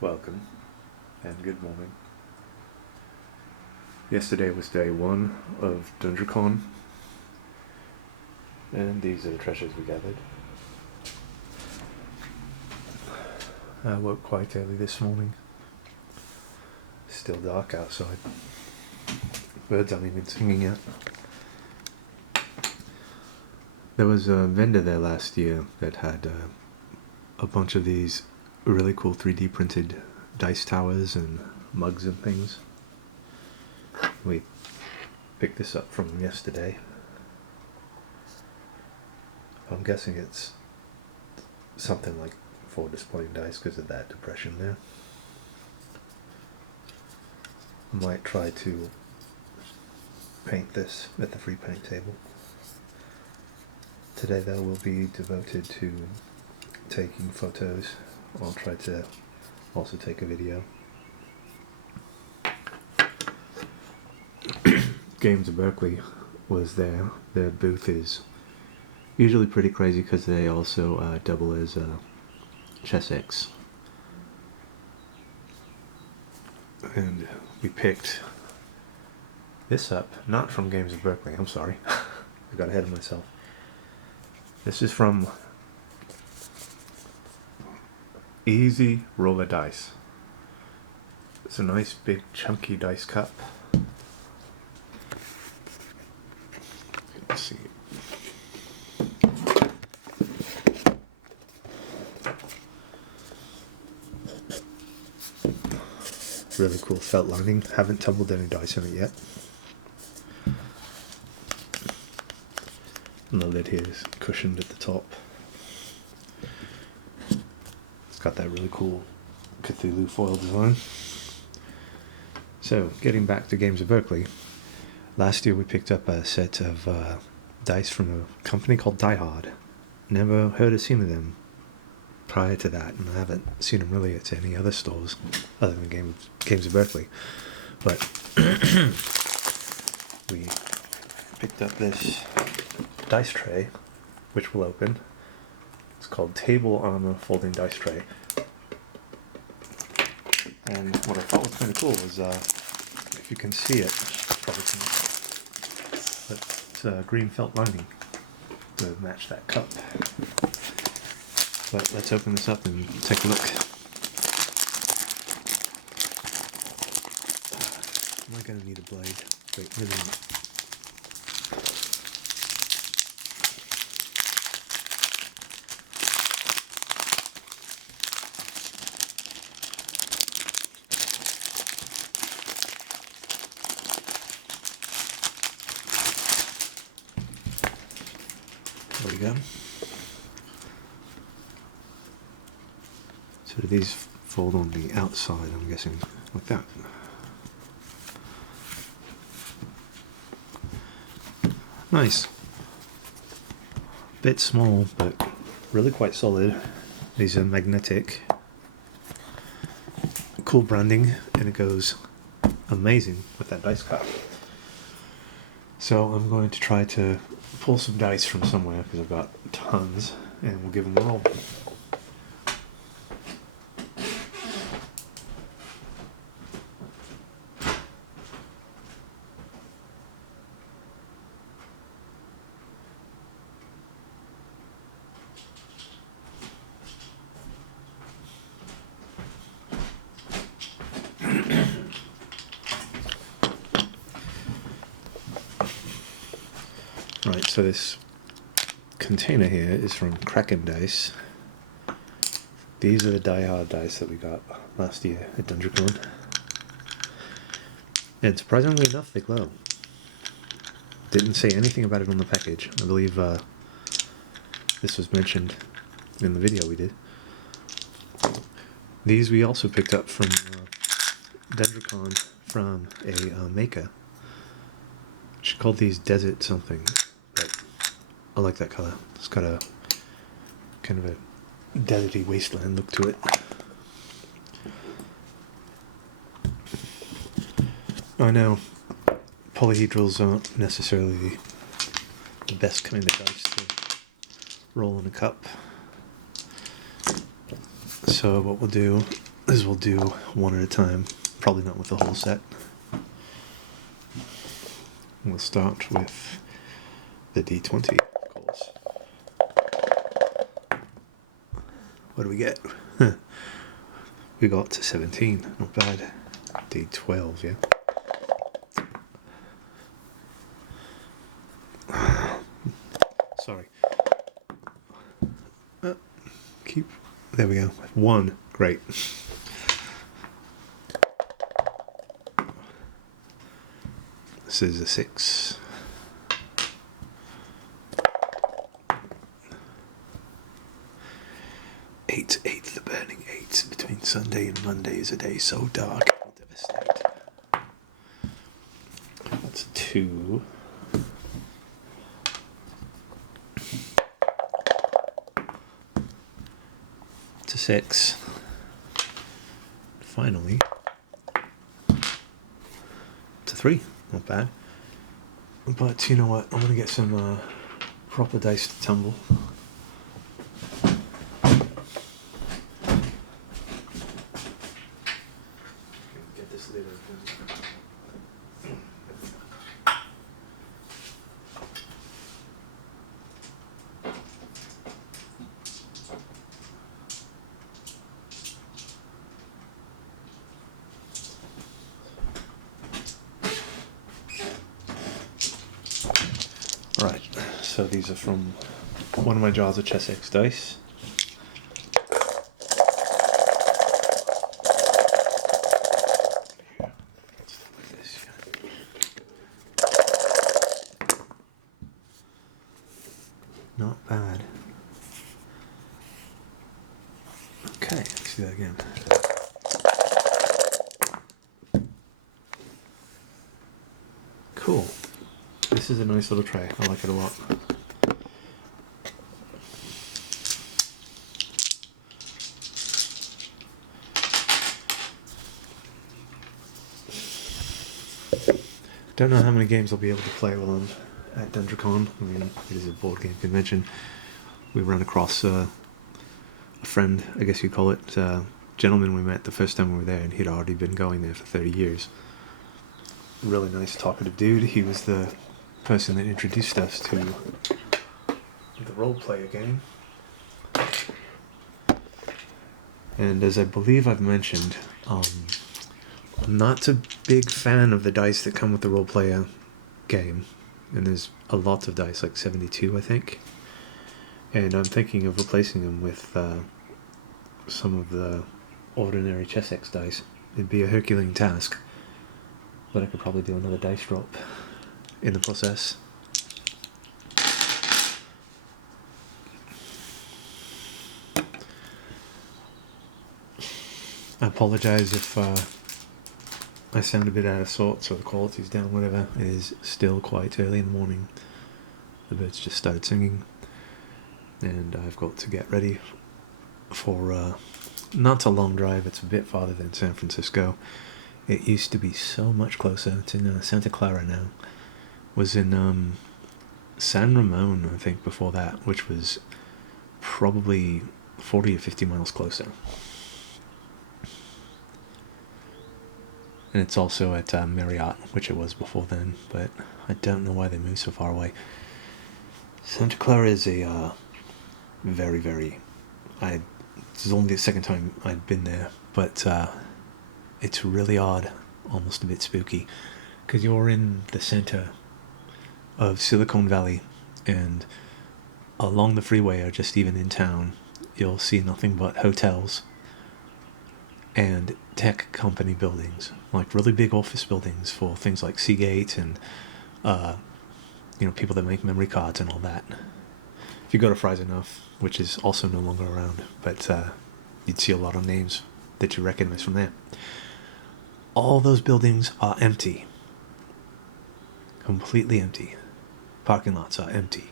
Welcome and good morning. Yesterday was day 1 of DunDraCon, and these are the treasures we gathered. I woke quite early this morning. Still dark outside. Birds aren't even singing yet. There was a vendor there last year that had a bunch of these really cool 3D printed dice towers and mugs and things. We picked this up from him yesterday. I'm guessing it's something like for displaying dice because of that depression there. I might try to paint this at the free paint table. Today though will be devoted to taking photos. I'll try to also take a video. Games of Berkeley was there. Their booth is usually pretty crazy because they also double as chess. And we picked this up, not from Games of Berkeley, I'm sorry. I got ahead of myself. This is from Easy Roller Dice. It's a nice big chunky dice cup. Let's see. Really cool felt lining. Haven't tumbled any dice in it yet. And the lid here is cushioned at the top. It's got that really cool Cthulhu foil design. So, getting back to Games of Berkeley, last year we picked up a set of dice from a company called Die Hard. Never heard or seen of them prior to that, and I haven't seen them really at any other stores other than Games of Berkeley. But we picked up this dice tray, which we'll open. It's called Table Armor Folding Dice Tray. And what I thought was kind of cool was, if you can see it, probably can, but it's a green felt lining to match that cup. But let's open this up and take a look. Am I going to need a blade? Wait, really not. There we go. So do these fold on the outside, I'm guessing, like that? Nice. Bit small, but really quite solid. These are magnetic. Cool branding, and it goes amazing with that dice cup. So I'm going to try to pull some dice from somewhere because I've got tons, and we'll give them a roll. Right, so this container here is from Kraken Dice. These are the Die Hard dice that we got last year at DunDraCon. And surprisingly enough, they glow. Didn't say anything about it on the package. I believe this was mentioned in the video we did. These we also picked up from DunDraCon from a maker. She called these Desert something. I like that colour. It's got a kind of a deserty wasteland look to it. I know polyhedrals aren't necessarily the best kind of dice to roll in a cup. So what we'll do as we'll do one at a time, probably not with the whole set. We'll start with the D20, of course. What do we get? We got 17, not bad. D12, yeah. Sorry. There we go. 1, great. This is a 6. Eight, the burning 8. Between Sunday and Monday is a day so dark it will devastate. That's 2. It's a 6. Finally, it's a 3. Not bad. But you know what? I'm gonna get some proper dice to tumble. Get this lid open. Right, so these are from one of my jars of Chess X dice. Not bad. Okay, let's do that again. Cool. This is a nice little tray. I like it a lot. Don't know how many games I'll be able to play while I'm at DunDraCon. I mean, it is a board game convention. We ran across a friend, I guess you'd call it, gentleman we met the first time we were there, and he'd already been going there for 30 years. Really nice, talkative dude. He was the person that introduced us to the role-player game. And as I believe I've mentioned, I'm not a big fan of the dice that come with the role-player game. And there's a lot of dice, like 72 I think. And I'm thinking of replacing them with some of the ordinary Chess X dice. It'd be a Herculean task, but I could probably do another dice drop in the process. I apologize if I sound a bit out of sorts or the quality's down, whatever. It is still quite early in the morning. The birds just started singing, and I've got to get ready for not a long drive. It's a bit farther than San Francisco. It used to be so much closer. It's in Santa Clara now. Was in San Ramon, I think, before that, which was probably 40 or 50 miles closer. And it's also at Marriott, which it was before then, but I don't know why they moved so far away. Santa Clara is a very, very... This is only the second time I'd been there, but it's really odd, almost a bit spooky, because you're in the center of Silicon Valley, and along the freeway or just even in town, you'll see nothing but hotels and tech company buildings, like really big office buildings for things like Seagate and people that make memory cards and all that. If you go to Fry's Enough, which is also no longer around, but you'd see a lot of names that you recognize from there. All those buildings are empty. Completely empty. Parking lots are empty.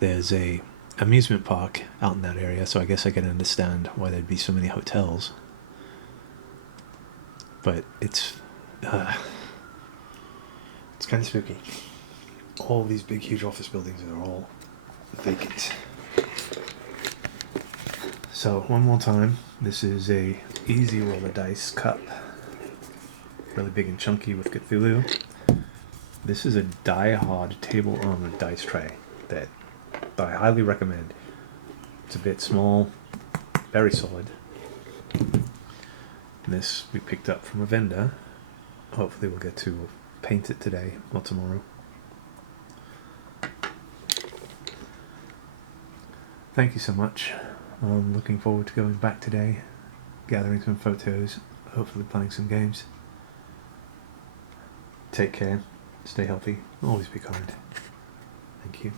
There's a amusement park out in that area, so I guess I can understand why there'd be so many hotels. But it's kind of spooky. All these big, huge office buildings are all vacant. So one more time, this is a easy roller dice cup, really big and chunky with Cthulhu. This is a die-hard table armored dice tray that I highly recommend. It's a bit small, very solid. This we picked up from a vendor. Hopefully we'll get to paint it today or tomorrow. Thank you so much. I'm looking forward to going back today, gathering some photos, hopefully playing some games. Take care, stay healthy, always be kind. Thank you.